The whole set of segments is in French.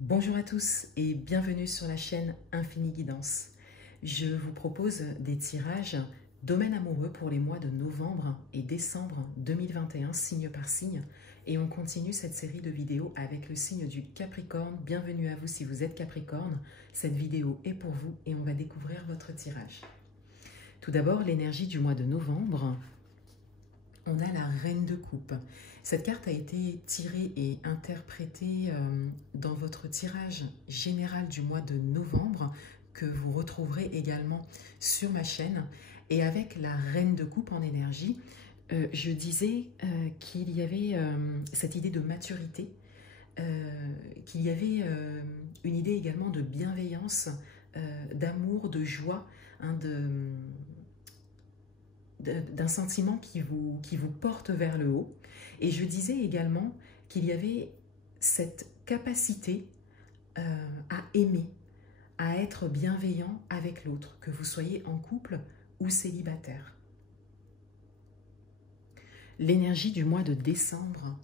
Bonjour à tous et bienvenue sur la chaîne Infini Guidance. Je vous propose des tirages domaine amoureux pour les mois de novembre et décembre 2021, signe par signe. Et on continue cette série de vidéos avec le signe du Capricorne. Bienvenue à vous si vous êtes Capricorne. Cette vidéo est pour vous et on va découvrir votre tirage. Tout d'abord, l'énergie du mois de novembre. On a la Reine de Coupe. Cette carte a été tirée et interprétée dans votre tirage général du mois de novembre que vous retrouverez également sur ma chaîne. Et avec la Reine de Coupe en énergie, je disais qu'il y avait cette idée de maturité, qu'il y avait une idée également de bienveillance, d'amour, de joie, hein, d'un sentiment qui vous porte vers le haut. Et je disais également qu'il y avait cette capacité à aimer, à être bienveillant avec l'autre, que vous soyez en couple ou célibataire. L'énergie du mois de décembre,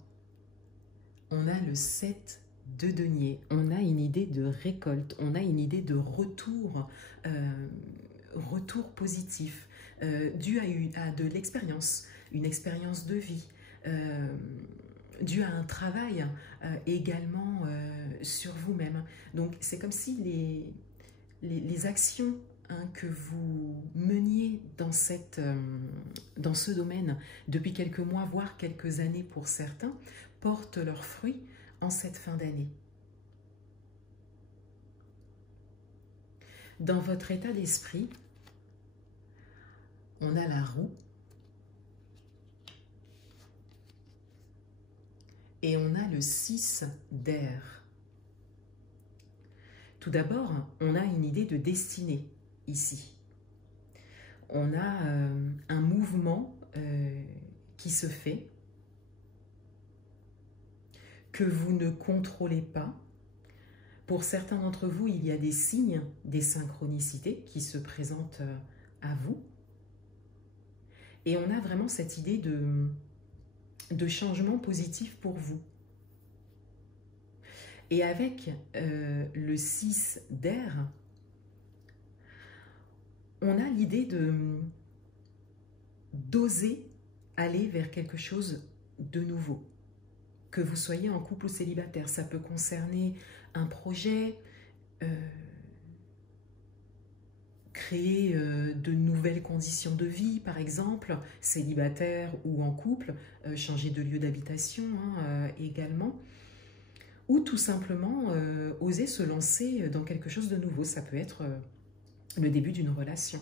on a le 7 de denier, on a une idée de récolte, on a une idée de retour, retour positif, dû à de l'expérience, une expérience de vie, dû à un travail également sur vous-même. Donc c'est comme si les actions que vous meniez dans ce domaine depuis quelques mois, voire quelques années pour certains, portent leurs fruits en cette fin d'année. Dans votre état d'esprit, on a la roue et on a le 6 d'air. Tout d'abord, on a une idée de destinée ici. On a un mouvement qui se fait, que vous ne contrôlez pas. Pour certains d'entre vous, il y a des signes, des synchronicités qui se présentent à vous. Et on a vraiment cette idée de changement positif pour vous. Et avec le 6 d'air, on a l'idée d'oser aller vers quelque chose de nouveau. Que vous soyez en couple ou célibataire, ça peut concerner un projet, créer de nouvelles conditions de vie, par exemple, célibataire ou en couple, changer de lieu d'habitation également, ou tout simplement oser se lancer dans quelque chose de nouveau. Ça peut être le début d'une relation.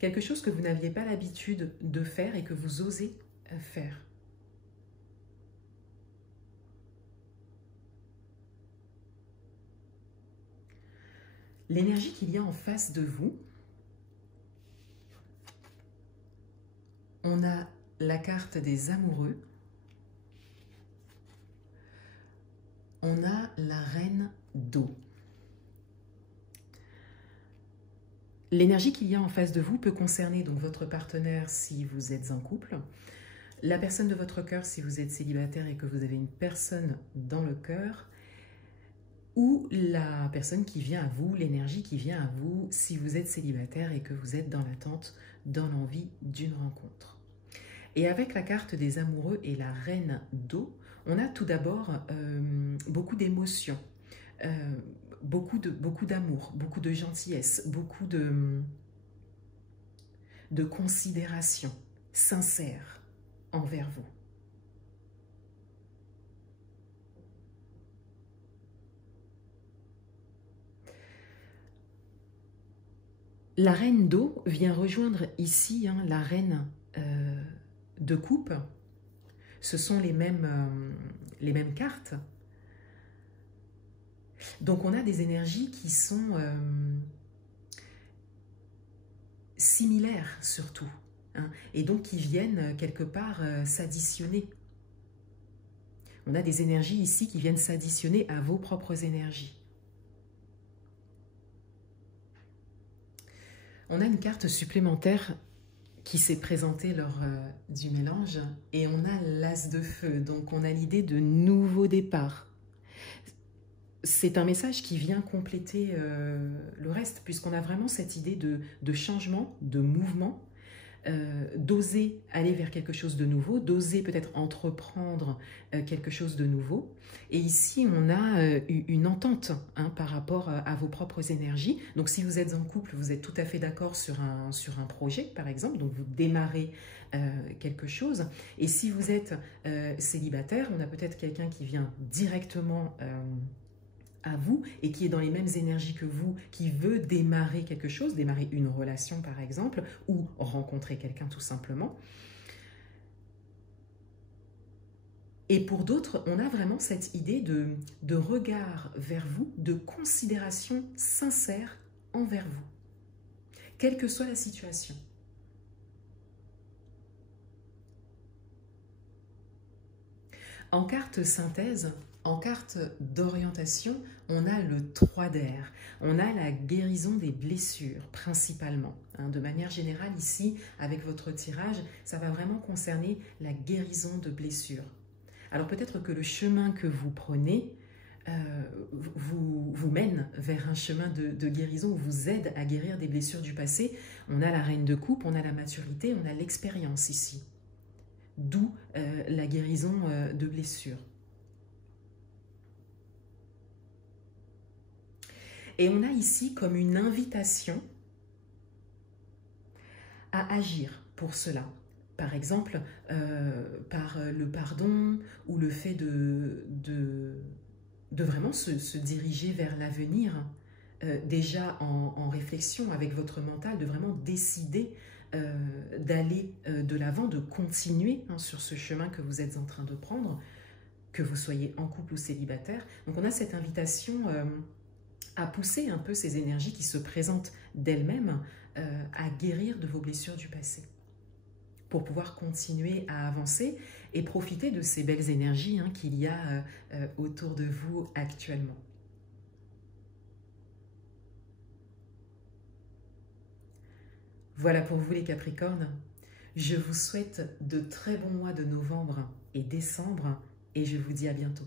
Quelque chose que vous n'aviez pas l'habitude de faire et que vous osez faire. L'énergie qu'il y a en face de vous, on a la carte des amoureux, on a la reine d'eau. L'énergie qu'il y a en face de vous peut concerner donc votre partenaire si vous êtes en couple, la personne de votre cœur si vous êtes célibataire et que vous avez une personne dans le cœur, ou la personne qui vient à vous, l'énergie qui vient à vous si vous êtes célibataire et que vous êtes dans l'attente, dans l'envie d'une rencontre. Et avec la carte des amoureux et la reine d'eau, on a tout d'abord beaucoup d'émotions, beaucoup d'amour, beaucoup de gentillesse, beaucoup de considération sincère envers vous. La reine d'eau vient rejoindre ici la reine de coupe. Ce sont les mêmes cartes. Donc on a des énergies qui sont similaires surtout, et donc qui viennent quelque part s'additionner. On a des énergies ici qui viennent s'additionner à vos propres énergies. On a une carte supplémentaire qui s'est présentée lors du mélange et on a l'as de feu. Donc on a l'idée de nouveau départ. c'est un message qui vient compléter le reste, puisqu'on a vraiment cette idée de changement, de mouvement, d'oser aller vers quelque chose de nouveau, d'oser peut-être entreprendre quelque chose de nouveau. Et ici, on a une entente par rapport à vos propres énergies. Donc, si vous êtes en couple, vous êtes tout à fait d'accord sur un projet, par exemple. Donc, vous démarrez quelque chose. Et si vous êtes célibataire, on a peut-être quelqu'un qui vient directement à vous et qui est dans les mêmes énergies que vous, qui veut démarrer quelque chose, démarrer une relation par exemple, ou rencontrer quelqu'un tout simplement. Et pour d'autres, on a vraiment cette idée de regard vers vous, de considération sincère envers vous, quelle que soit la situation. En carte synthèse, en carte d'orientation, on a le 3 d'air. On a la guérison des blessures, principalement. De manière générale, ici, avec votre tirage, ça va vraiment concerner la guérison de blessures. Alors peut-être que le chemin que vous prenez vous mène vers un chemin de guérison, vous aide à guérir des blessures du passé. On a la reine de coupe, on a la maturité, on a l'expérience ici. D'où la guérison de blessures. Et on a ici comme une invitation à agir pour cela. Par exemple, par le pardon ou le fait de vraiment se diriger vers l'avenir, déjà en réflexion avec votre mental, de vraiment décider d'aller de l'avant, de continuer sur ce chemin que vous êtes en train de prendre, que vous soyez en couple ou célibataire. Donc on a cette invitation à pousser un peu ces énergies qui se présentent d'elles-mêmes à guérir de vos blessures du passé pour pouvoir continuer à avancer et profiter de ces belles énergies qu'il y a autour de vous actuellement. Voilà pour vous les Capricornes. Je vous souhaite de très bons mois de novembre et décembre et je vous dis à bientôt.